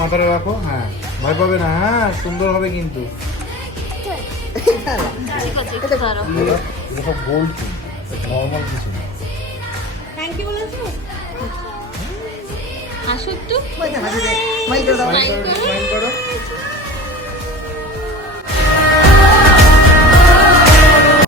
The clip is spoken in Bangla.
মাথাটা রাখো। হ্যাঁ, ভয় পাবে না। হ্যাঁ, সুন্দর হবে কিন্তু। ঠিক আছে, একটু দাঁড়াও। এটা সব গোল্ড কিন্তু, নর্মাল কিছু না। থ্যাংক ইউ বলেছো? আসো একটু। স্মাইল করো।